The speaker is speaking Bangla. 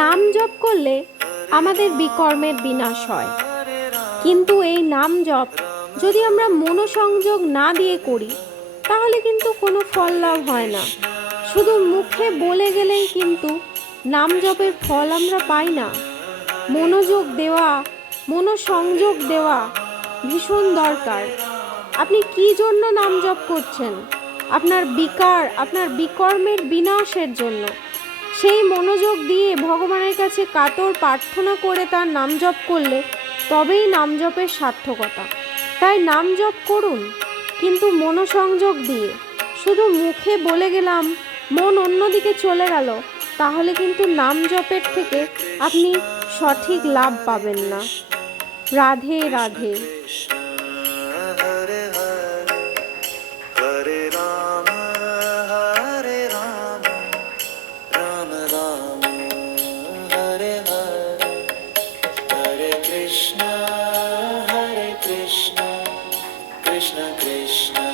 নাম জপ করলে আমাদের বিকর্মের বিনাশ হয়, কিন্তু এই নাম জপ যদি আমরা মনোসংযোগ না দিয়ে করি তাহলে কিন্তু কোনো ফল লাভ হয় না। শুধু মুখে বলে গেলেই কিন্তু নাম জপের ফল আমরা পাই না। মনোযোগ দেওয়া, মনোসংযোগ দেওয়া ভীষণ দরকার। আপনি কি জন্য নাম জপ করছেন? আপনার বিকর্মের বিনাশের জন্য। সেই মনোযোগ দিয়ে ভগবানের কাছে কাতর প্রার্থনা করে তার নাম জপ করলে তবেই নাম জপের সার্থকতা। তাই নাম জপ করুন, কিন্তু মনোসংযোগ দিয়ে। শুধু মুখে বলে গেলাম, মন অন্যদিকে চলে গেল, তাহলে কিন্তু নাম জপের থেকে আপনি সঠিক লাভ পাবেন না। রাধে রাধে। Krishna Krishna